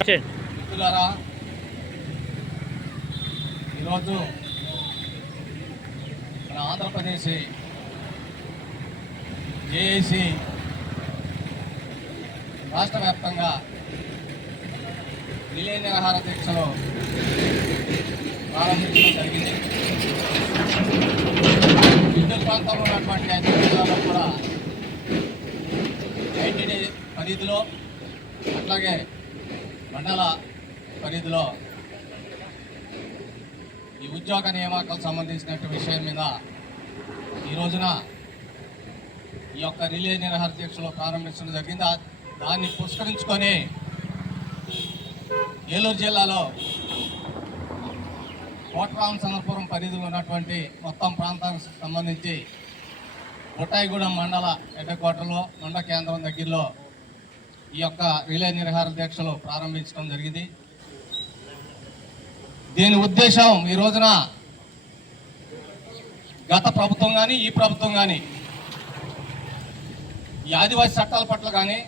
మిత్రులారా, ఈరోజు మన ఆంధ్రప్రదేశ్ జేఏసీ రాష్ట్ర వ్యాప్తంగా రిలే నిరాహార దీక్షలు ప్రారంభించడం జరిగింది. విద్యుత్ ప్రాంతంలో ఉన్నటువంటి అన్ని జిల్లాల్లో కూడా ఐటీడీ పరిధిలో అట్లాగే మండల పరిధిలో ఈ ఉద్యోగ నియామకాలకు సంబంధించిన విషయం మీద ఈ రోజున ఈ యొక్క రిలే నిరాహార దీక్షలు ప్రారంభించడం జరిగింది. దాన్ని పురస్కరించుకొని ఏలూరు జిల్లాలో కోటరామచంద్రపురం పరిధిలో ఉన్నటువంటి మొత్తం ప్రాంతానికి సంబంధించి బుట్టాయిగూడెం మండల హెడ్ క్వార్టర్లో మండల కేంద్రం దగ్గరలో ఈ యొక్క రిలే నిరాహార దీక్షలు ప్రారంభించడం జరిగింది. దీని ఉద్దేశం ఈ రోజున గత ప్రభుత్వం కానీ ఈ ప్రభుత్వం కానీ ఈ ఆదివాసీ చట్టాల పట్ల కానీ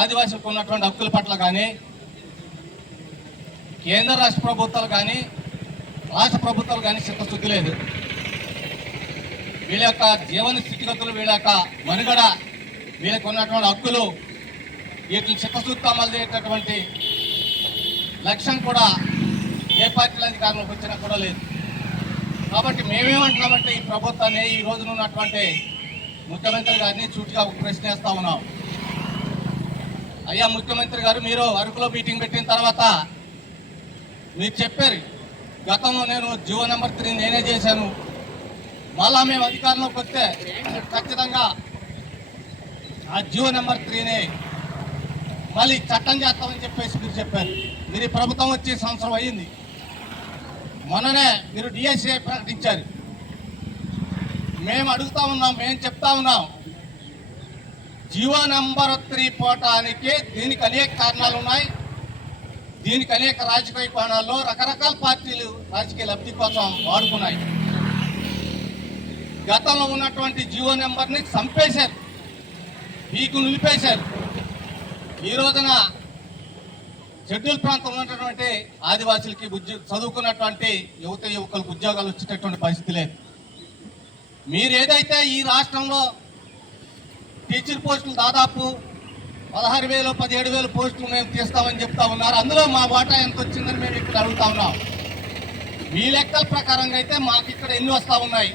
ఆదివాసీలకు ఉన్నటువంటి హక్కుల పట్ల కానీ కేంద్ర రాష్ట్ర ప్రభుత్వాలు కానీ రాష్ట్ర ప్రభుత్వాలు కానీ చిత్తశుద్ధి లేదు. వీళ్ళ యొక్క జీవన స్థితిగతులు, వీళ్ళ యొక్క మనుగడ, వీళ్ళకి ఉన్నటువంటి హక్కులు వీటిని చిత్తశుద్ధి అమలు చేసేటటువంటి లక్ష్యం కూడా ఏ పార్టీల అధికారంలోకి వచ్చినా కూడా లేదు. కాబట్టి మేమేమంటున్నామంటే ఈ ప్రభుత్వాన్ని, ఈ రోజున ఉన్నటువంటి ముఖ్యమంత్రి గారిని సూటిగా ఒక ప్రశ్న వేస్తా ఉన్నాం. అయ్యా ముఖ్యమంత్రి గారు, మీరు అరకులో మీటింగ్ పెట్టిన తర్వాత మీరు చెప్పారు, గతంలో నేను జియో నెంబర్ 3 నేనే చేశాను, మళ్ళా మేము అధికారంలోకి వస్తే ఖచ్చితంగా ఆ జియో నెంబర్ 3ని మళ్ళీ చట్టం చేస్తామని చెప్పేసి మీరు చెప్పారు. మీరు ప్రభుత్వం వచ్చి సంవత్సరం అయ్యింది. మొన్ననే మీరు డిఎస్ఏ ప్రకటించారు. మేము అడుగుతా ఉన్నాం, మేము చెప్తా ఉన్నాం, జియో నెంబర్ 3 పోవటానికి దీనికి అనేక కారణాలు ఉన్నాయి. దీనికి అనేక రాజకీయ కోణాల్లో రకరకాల పార్టీలు రాజకీయ లబ్ధి కోసం వాడుకున్నాయి. గతంలో ఉన్నటువంటి జియో నెంబర్ని చంపేశారు, పీకు నిలిపేశారు. ఈ రోజున షెడ్యూల్ ప్రాంతంలో ఉన్నటువంటి ఆదివాసులకి చదువుకున్నటువంటి యువకులకు ఉద్యోగాలు వచ్చేటటువంటి పరిస్థితి లేదు. మీరు ఏదైతే ఈ రాష్ట్రంలో టీచర్ పోస్టులు దాదాపు 16,000 17,000 పోస్టులు మేము తీస్తామని చెప్తా ఉన్నారు. అందులో మా వాటా ఎంత వచ్చిందని మేము ఇక్కడ అడుగుతా ఉన్నాం. మీ లెక్కల ప్రకారంగా అయితే మాకు ఇక్కడ ఎన్ని వస్తూ ఉన్నాయి,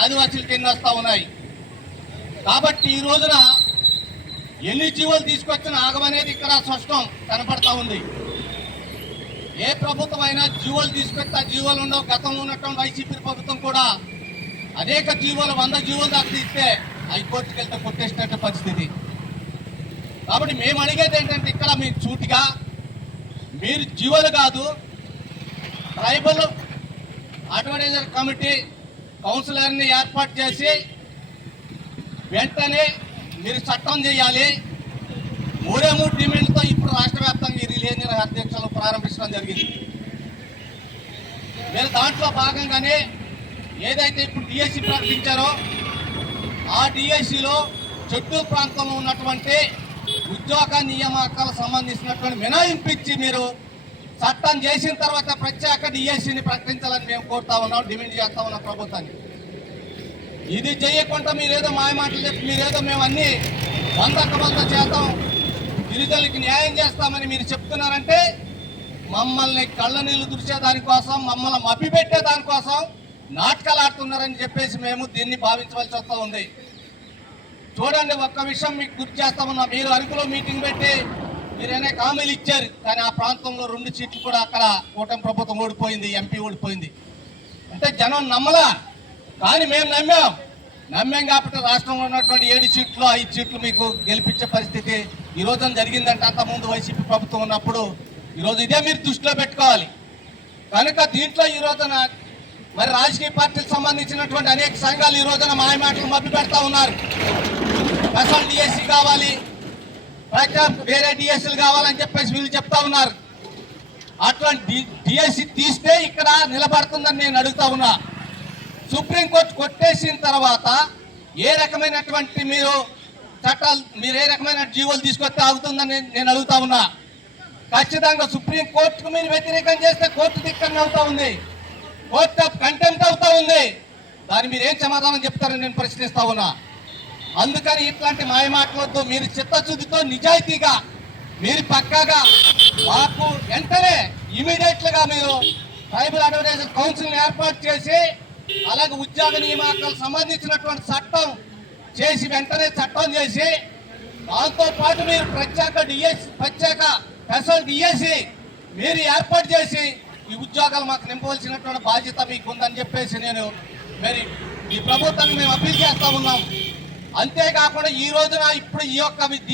ఆదివాసులకి ఎన్ని వస్తూ ఉన్నాయి. కాబట్టి ఈ రోజున ఎన్ని జీవోలు తీసుకొచ్చిన ఆగమనేది ఇక్కడ స్పష్టం కనపడతా ఉంది. ఏ ప్రభుత్వం అయినా జీవోలు తీసుకొస్తే ఆ జీవోలు ఉండవు. గతంలో ఉన్నటువంటి వైసీపీ ప్రభుత్వం కూడా అనేక జీవోలు 100 జీవోలు దాకా తీస్తే హైకోర్టుకి వెళ్తే కొట్టేసినట్టు పరిస్థితి. కాబట్టి మేము అడిగేది ఏంటంటే, ఇక్కడ మీకు సూటిగా మీరు జీవోలు కాదు, ట్రైబల్ అడ్వైజర్ కమిటీ కౌన్సిలర్ని ఏర్పాటు చేసి వెంటనే మీరు చట్టం చేయాలి. 3 డిమాండ్లతో ఇప్పుడు రాష్ట్ర వ్యాప్తంగా ఈ రిలే నిరాహార దీక్షలు ప్రారంభించడం జరిగింది. మీరు దాంట్లో భాగంగానే ఏదైతే ఇప్పుడు డిఎస్సి ప్రకటించారో ఆ డిఎస్సిలో షెడ్యూల్ ప్రాంతంలో ఉన్నటువంటి ఉద్యోగ నియామకాలకు సంబంధించినటువంటి మినహాయింపు ఇచ్చి మీరు చట్టం చేసిన తర్వాత ప్రత్యేక డిఎస్సిని ప్రకటించాలని మేము కోరుతా ఉన్నాం, డిమాండ్ చేస్తా ఉన్నాం ప్రభుత్వాన్ని. ఇది చేయకుండా మీరేదో మాయమాటలు చెప్పి మీరేదో మేము అన్ని 100% చేద్దాం, గిరిజనులకి న్యాయం చేస్తామని మీరు చెప్తున్నారంటే మమ్మల్ని కళ్ళ నీళ్లు తుడిచే దానికోసం, మమ్మల్ని మభ్యపెట్టే దానికోసం నాటకాలు ఆడుతున్నారని చెప్పేసి మేము దీన్ని భావించవలసి వస్తూ ఉంది. చూడండి, ఒక్క విషయం మీకు గుర్తు చేస్తామన్నా, మీరు అరకులో మీటింగ్ పెట్టి మీరు అనేక హామీలు ఇచ్చారు, కానీ ఆ ప్రాంతంలో 2 సీట్లు కూడా అక్కడ కూటమి ప్రభుత్వం ఓడిపోయింది, ఎంపీ ఓడిపోయింది. అంటే జనం నమ్మలా, కానీ మేము నమ్మాం కాబట్టి రాష్ట్రంలో ఉన్నటువంటి 7 సీట్లు 5 సీట్లు మీకు గెలిపించే పరిస్థితి ఈ రోజున జరిగిందంటే అంతకుముందు వైసీపీ ప్రభుత్వం ఉన్నప్పుడు. ఈరోజు ఇదే మీరు దృష్టిలో పెట్టుకోవాలి. కనుక దీంట్లో ఈ రోజున మరి రాజకీయ పార్టీలకు సంబంధించినటువంటి అనేక సంఘాలు ఈ రోజున మాయమాటలు మభ్య పెడతా ఉన్నారు. అసలు డిఎస్సి కావాలి, వేరే డిఎస్సీలు కావాలని చెప్పేసి వీళ్ళు చెప్తా ఉన్నారు. అట్లాంటి డిఎస్సి తీస్తే ఇక్కడ నిలబడుతుందని నేను అడుగుతా ఉన్నా. సుప్రీంకోర్టు కొట్టేసిన తర్వాత ఏ రకమైనటువంటి మీరు చట్టాలు, మీరు ఏ రకమైన జీవోలు తీసుకొస్తే ఆగుతుందని నేను అడుగుతా ఉన్నా. ఖచ్చితంగా సుప్రీం కోర్టుకు మీరు వ్యతిరేకం చేస్తే కోర్టు ధిక్కరణ అవుతా ఉంది, కోర్టు ఆఫ్ కంటెంప్ట్ అవుతా ఉంది. దాన్ని మీరు ఏం సమాధానం చెప్తారని నేను ప్రశ్నిస్తా ఉన్నా. అందుకని ఇట్లాంటి మాయమాటలతో మీరు చిత్తశుద్ధితో నిజాయితీగా మీరు పక్కాగా మాకు వెంటనే ఇమీడియట్ గా మీరు ట్రైబల్ అడ్వైజర్ కౌన్సిల్ ఏర్పాటు చేసి అలాగే ఉద్యోగ నియామకాలకు సంబంధించినటువంటి చట్టం చేసి వెంటనే చట్టం చేసి దాంతో పాటు మీరు ప్రత్యేక స్పెషల్ డిఎస్సి మీరు ఏర్పాటు చేసి ఈ ఉద్యోగాలు మాకు నింపవలసినటువంటి బాధ్యత మీకు ఉందని చెప్పేసి నేను మరి ఈ ప్రభుత్వాన్ని మేము అప్పీల్ చేస్తా ఉన్నాం. అంతేకాకుండా ఈ రోజున ఇప్పుడు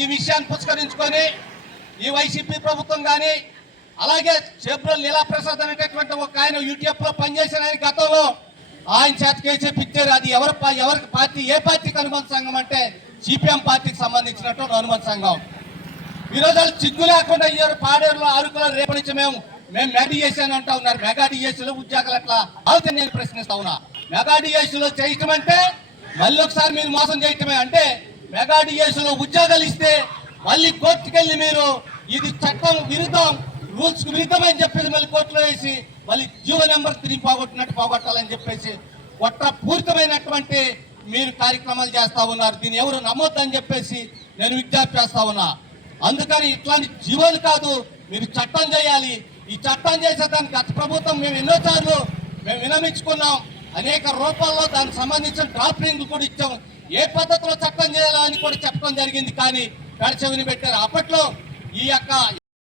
ఈ విషయాన్ని పురస్కరించుకొని ఈ వైసీపీ ప్రభుత్వం కానీ అలాగే చేబ్రోలు లీలాప్రసాద్ అనేటటువంటి ఒక ఆయన యూటీఎఫ్ లో పనిచేసిన ఆయన గతంలో ఆయన చేత కేసు చెప్పించారు. అది ఎవరి పార్టీ, ఏ పార్టీకి అనుబంధ సంఘం అంటే సిపిఎం పార్టీకి సంబంధించినటువంటి అనుబంధ సంఘం. ఈరోజు వాళ్ళు చిగ్గు లేకుండా ఇయ్యారు. పాడేరులో అరకులో రేపు నుంచి మేము మెగా డిఎస్సీ అని అంటా ఉన్నారు. మెగా డిఎస్సీలో ఉద్యోగాలు ఎట్లా అవుతుంది నేను ప్రశ్నిస్తా ఉన్నా. మెగా డిఎస్సీలో చేయటం అంటే మళ్ళీ ఒకసారి మీరు మోసం చేయటమే. అంటే మెగా డిఎస్సీలో ఉద్యోగాలు ఇస్తే మళ్ళీ కోర్టుకు వెళ్ళి మీరు ఇది చట్టం విరుద్ధం, రూల్స్ కు విరుద్ధం అని చెప్పేసి మళ్ళీ కోర్టులో వేసి మళ్ళీ జీవో నెంబర్ 3 పోగొట్టాలని చెప్పేసి పూరితమైనటువంటి మీరు కార్యక్రమాలు చేస్తా ఉన్నారు. దీన్ని ఎవరు నమ్మొద్దని చెప్పేసి నేను విజ్ఞప్తి చేస్తా ఉన్నా. అందుకని ఇట్లాంటి జీవోలు కాదు, మీరు చట్టం చేయాలి. ఈ చట్టం చేసేదానికి గత ప్రభుత్వం మేము ఎన్నోసార్లు వినమించుకున్నాం. అనేక రూపాల్లో దానికి సంబంధించిన డ్రాఫ్టింగ్ కూడా ఇచ్చాం. ఏ పద్ధతిలో చట్టం చేయాలని కూడా చెప్పడం జరిగింది. కానీ పెడచెవిని పెట్టారు. అప్పట్లో ఈ యొక్క